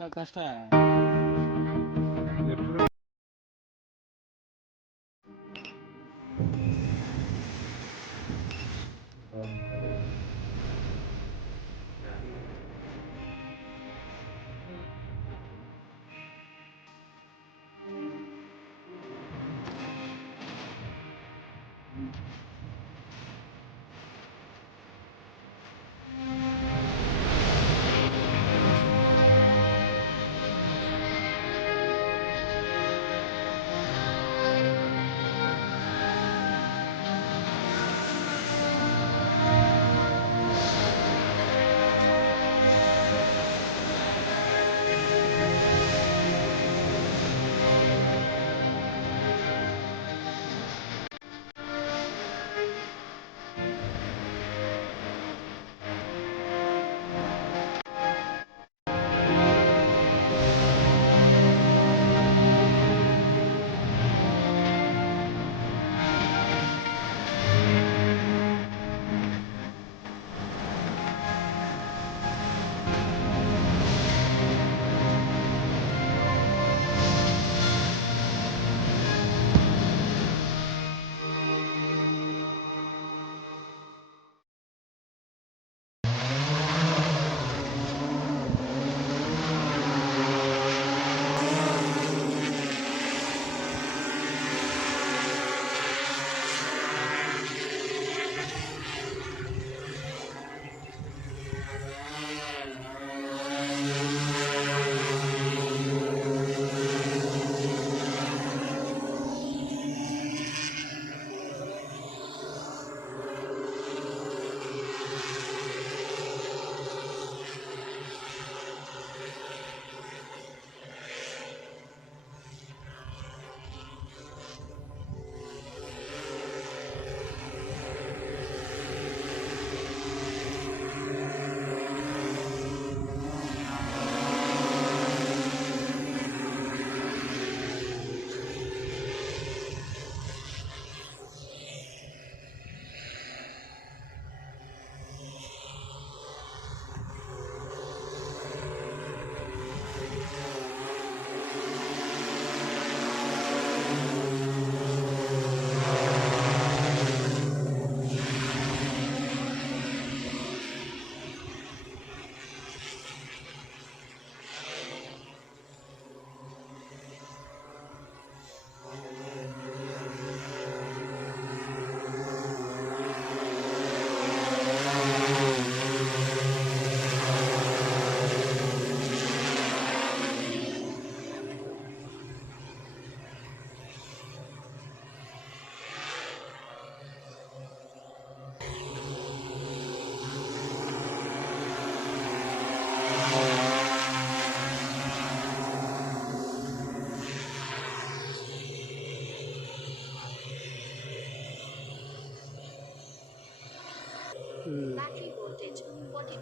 ಕಷ್ಟ.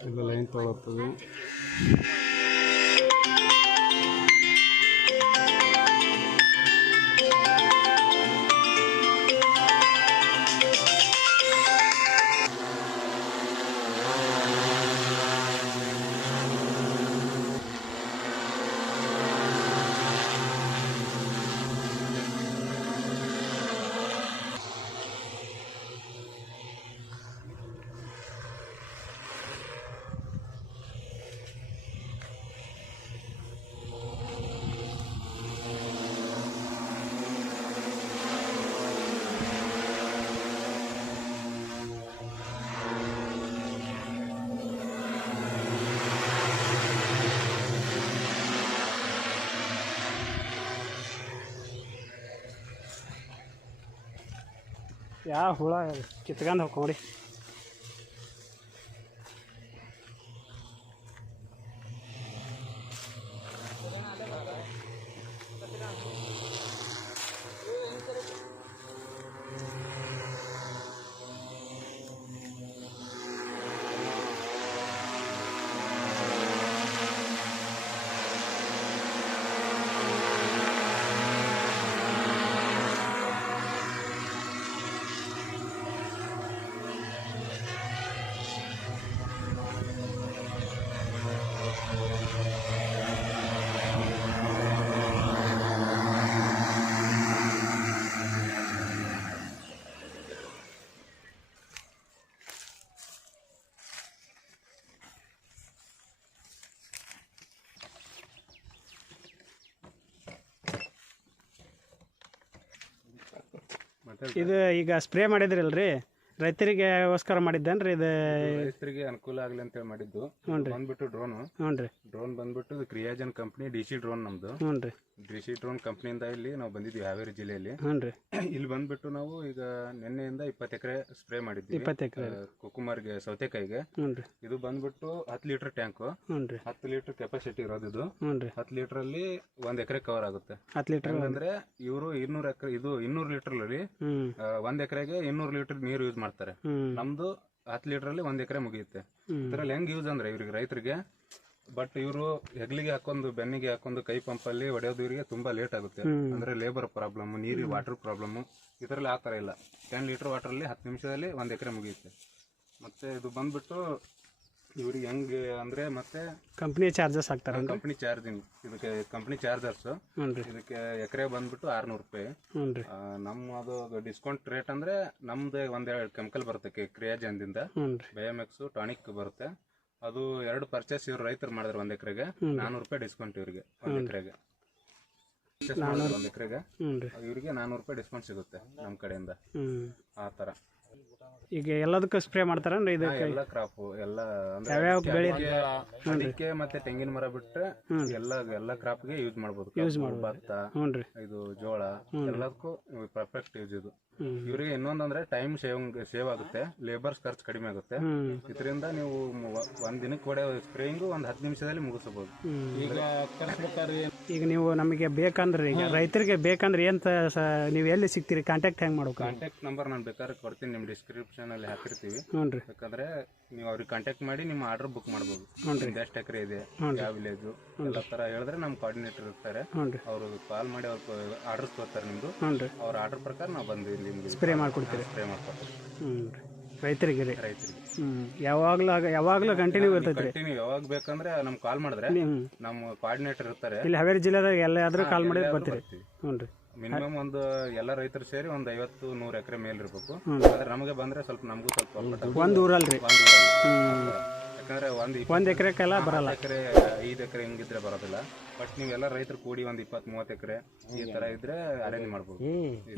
ಇದು ಲೈನ್ ತೊಗೊಳ್ತದೆ. ಯಾವ ಹುಳ ಕಿತ್ಕೊಂಡು ಹೋಗ್ಕೊಡಿ. ಇದು ಈಗ ಸ್ಪ್ರೇ ಮಾಡಿದ್ರಲ್ರಿ ರೈತರಿಗೋಸ್ಕರ ಮಾಡಿದ್ದೇನ್ರಿ ಇದು? ರೈತರಿಗೆ ಅನುಕೂಲ ಆಗಲಿ ಅಂತ ಹೇಳಿ ಮಾಡಿದ್ದು. ಬಂದ್ಬಿಟ್ಟು ಡ್ರೋನು. ಡ್ರೋನ್ ಬಂದ್ಬಿಟ್ಟು ಕ್ರಿಯಾಜನ್ ಕಂಪ್ನಿ DC ಡ್ರೋನ್ ನಮ್ದು. DC ಡ್ರೋನ್ ಕಂಪ್ನಿಯಿಂದ ಇಲ್ಲಿ ನಾವು ಬಂದಿದ್ವಿ ಹಾವೇರಿ ಜಿಲ್ಲೆಯಲ್ಲಿ. ಇಲ್ಲಿ ಬಂದ್ಬಿಟ್ಟು ನಾವು ಈಗ ನಿನ್ನೆಯಿಂದ 20 ಎಕರೆ ಸ್ಪ್ರೇ ಮಾಡಿದ್ವಿ. ಕುಕುಮಾರ್ಗೆ, ಸೌತೆಕಾಯಿಗೆ. ಇದು ಬಂದ್ಬಿಟ್ಟು 10 ಲೀಟರ್ ಟ್ಯಾಂಕ್, 10 ಲೀಟರ್ ಕೆಪಾಸಿಟಿ ಇರೋದು. ಇದು 10 ಲೀಟರ್ ಅಲ್ಲಿ 1 ಎಕರೆ ಕವರ್ ಆಗುತ್ತೆ. 10 ಲೀಟರ್ ಅಂದ್ರೆ ಇವರು 200 ಎಕರೆ, ಇದು 200 ಲೀಟರ್ ಅಲ್ಲಿ 1 ಎಕರೆಗೆ 200 ಲೀಟರ್ ನೀರು ಯೂಸ್ ಮಾಡ್ತಾರೆ. ನಮ್ದು 10 ಲೀಟರ್ ಅಲ್ಲಿ 1 ಎಕರೆ ಮುಗಿಯುತ್ತೆ. ಇದರಲ್ಲಿ ಹೆಂಗ್ ಯೂಸ್ ಅಂದ್ರೆ ಇವ್ರಿಗೆ ರೈತರಿಗೆ, ಬಟ್ ಇವರು ಹೆಗ್ಲಿಗೆ ಹಾಕೊಂಡು ಬೆನ್ನಿಗೆ ಹಾಕೊಂಡು ಕೈ ಪಂಪಲ್ಲಿ ಹೊಡೆಯೋದು ಇವರಿಗೆ ತುಂಬಾ ಲೇಟ್ ಆಗುತ್ತೆ. ಅಂದ್ರೆ ಲೇಬರ್ ಪ್ರಾಬ್ಲಮ್, ನೀರಿಗೆ ವಾಟರ್ ಪ್ರಾಬ್ಲಮ್. ಇದರಲ್ಲಿ ಆ ಥರ ಇಲ್ಲ. 10 ಲೀಟರ್ ವಾಟರ್ ಅಲ್ಲಿ 10 ನಿಮಿಷದಲ್ಲಿ 1 ಎಕರೆ ಮುಗಿಯುತ್ತೆ. ಮತ್ತೆ ಇದು ಬಂದ್ಬಿಟ್ಟು ಇವ್ರಿಗೆ ಹೆಂಗೆ ಅಂದ್ರೆ ಮತ್ತೆ ಕಂಪ್ನಿ ಚಾರ್ಜಸ್ ಹಾಕ್ತಾರೆ. ಕಂಪ್ನಿ ಚಾರ್ಜಿಂಗ್, ಇದಕ್ಕೆ ಕಂಪ್ನಿ ಚಾರ್ಜರ್ಸ್. ಇದಕ್ಕೆ ಎಕರೆ ಬಂದ್ಬಿಟ್ಟು 600 ರೂಪಾಯಿ. ನಮ್ಮದು ಡಿಸ್ಕೌಂಟ್ ರೇಟ್ ಅಂದ್ರೆ ನಮ್ದು ಒಂದೆರಡು ಕೆಮಿಕಲ್ ಬರುತ್ತೆ ಕ್ರಿಯಾಜನ್ದಿಂದ, ಬಯೋಮೆಕ್ಸ್ ಟಾನಿಕ್ ಬರುತ್ತೆ. ಅದು 2 ಪರ್ಚೇಸ್ ಇವ್ರು ರೈತರು ಮಾಡಿದ್ರೆ 1 ಎಕರೆಗೆ 400 ರೂಪಾಯಿ ಡಿಸ್ಕೌಂಟ್ ಇವರಿಗೆ. 1 ಎಕರೆಗೆ 1 ಎಕರೆಗೆ ಇವರಿಗೆ 400 ರೂಪಾಯಿ ಡಿಸ್ಕೌಂಟ್ ಸಿಗುತ್ತೆ ನಮ್ಮ ಕಡೆಯಿಂದ. ಆ ತರ ಈಗ ಎಲ್ಲದಕ್ಕೂ ಸ್ಪ್ರೇ ಮಾಡ್ತಾರನ್ರಿ? ಇದಕ್ಕೆ ಎಲ್ಲ ಕ್ರಾಪ್ ಎಲ್ಲ ಅಡಿಕೆ ಮತ್ತೆ ತೆಂಗಿನ ಮರ ಬಿಟ್ರೆ ಎಲ್ಲ ಕ್ರಾಪ್ಗೆ ಯೂಸ್ ಮಾಡ್ಬೋದು. ಭತ್ತ, ಇದು ಜೋಳ, ಎಲ್ಲದಕ್ಕೂ ಪರ್ಫೆಕ್ಟ್ ಯೂಸ್ ಇದು. ಇವರಿಗೆ ಇನ್ನೊಂದಂದ್ರೆ ಟೈಮ್ ಸೇವ್ ಆಗುತ್ತೆ, ಲೇಬರ್ಸ್ ಖರ್ಚು ಕಡಿಮೆ ಆಗುತ್ತೆ. ಇದರಿಂದ ನೀವು ಒಂದ್ ದಿನಕ್ಕೆ ಹೊಡೆ ಸ್ಪ್ರೇಯಿಂಗು 10 ನಿಮಿಷದಲ್ಲಿ ಮುಗಿಸಬಹುದು. ಈಗ ನೀವು ನಮಗೆ ಬೇಕಂದ್ರೆ, ಈಗ ರೈತರಿಗೆ ಬೇಕಂದ್ರೆ ಏನ್ ನೀವು ಎಲ್ಲಿ ಸಿಗ್ತೀರಿ? ಕಾಂಟ್ಯಾಕ್ಟ್ ಹೆಂಗ್ ಮಾಡ್ಬೇಕು? ಕಾಂಟ್ಯಾಕ್ಟ್ ನಂಬರ್ ನಾನು ಬೇಕಾದ್ರೆ ಕೊಡ್ತೀನಿ, ನಿಮ್ ಡಿಸ್ಕ್ರಿಪ್ಷನ್ ಅಲ್ಲಿ ಹಾಕಿರ್ತೀವಿ. ಯಾಕಂದ್ರೆ ನೀವು ಅವ್ರಿಗೆ ಕಾಂಟ್ಯಾಕ್ಟ್ ಮಾಡಿ ನಿಮ್ಮ ಆರ್ಡರ್ ಬುಕ್ ಮಾಡಬಹುದು. ಎಷ್ಟು ಎಕರೆ ಇದೆ, ಯಾವ ವಿಲೇಜ್, ಎಲ್ಲ ತರ ಹೇಳಿದ್ರೆ ನಮ್ಮ ಕೋಆರ್ಡಿನೇಟರ್ ಇರ್ತಾರೆ. ಅವರು ಕಾಲ್ ಮಾಡಿ ಅವ್ರ ಆರ್ಡರ್ ಕೊಡ್ತಾರೆ ನಿಮ್ದು. ಅವ್ರ ಆರ್ಡರ್ ಪ್ರಕಾರ ನಾವು ಬಂದು ನಿಮ್ಗೆ ಸ್ಪ್ರೇ ಮಾಡ್ಕೊಡ್ತೀವಿ. ರೈತರಿಗೆ ಯಾವಾಗ್ಲೂ ಕಂಟಿನ್ಯೂ ಇರ್ತೈತ್ರಿ. ಯಾವಾಗ ಬೇಕಂದ್ರೆ ನಮ್ಗೆ ಕಾಲ್ ಮಾಡಿದ್ರೆ ನಮ್ಮ ಕೋಆರ್ಡಿನೇಟರ್ ಇರ್ತಾರೆ. ಇಲ್ಲಿ ಹಾವೇರಿ ಜಿಲ್ಲೆದಾಗ ಎಲ್ಲಾದ್ರೂ ಕಾಲ್ ಮಾಡಿ ಬರ್ತೀರಿ. ಮಿನಿಮಮ್ ಒಂದು ಎಲ್ಲ ರೈತರು ಸೇರಿ ಒಂದು 50-100 ಎಕರೆ ಮೇಲೆ ಇರ್ಬೇಕು. ಆದ್ರೆ ನಮಗೆ ಬಂದ್ರೆ ಸ್ವಲ್ಪ ನಮಗೂ ಸ್ವಲ್ಪ ಒಂದ್ ಊರಲ್ರಿ. ಯಾಕಂದ್ರೆ ಒಂದ್ ಎಕರೆಗೆಲ್ಲ ಬರಲ್ಲ. ಎಕರೆ 5 ಎಕರೆ ಹಿಂಗಿದ್ರೆ ಬರೋದಿಲ್ಲ. ಬಟ್ ನೀವೆಲ್ಲ ರೈತರು ಕೂಡಿ ಒಂದು 20-30 ಎಕರೆ ಈ ತರ ಇದ್ರೆ ಅರೇಂಜ್ ಮಾಡ್ಬೋದು.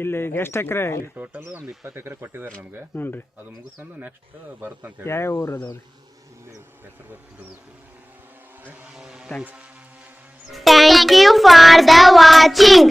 ಇಲ್ಲಿ ಎಷ್ಟು ಎಕರೆ? ಟೋಟಲ್ ಒಂದು 20 ಎಕರೆ ಕೊಟ್ಟಿದ್ದಾರೆ ನಮ್ಗೆ. ಅದು ಮುಗಿಸ್ಕೊಂಡು ನೆಕ್ಸ್ಟ್ ಬರುತ್ತಂತ ಹೇಳಿ. ಯಾವ ಊರು ಅದಾವ್ರಿ? ಇಲ್ಲಿ ಹೆಸರು ಗೊತ್ತಿರ್ಬೇಕು. Thank you for the watching.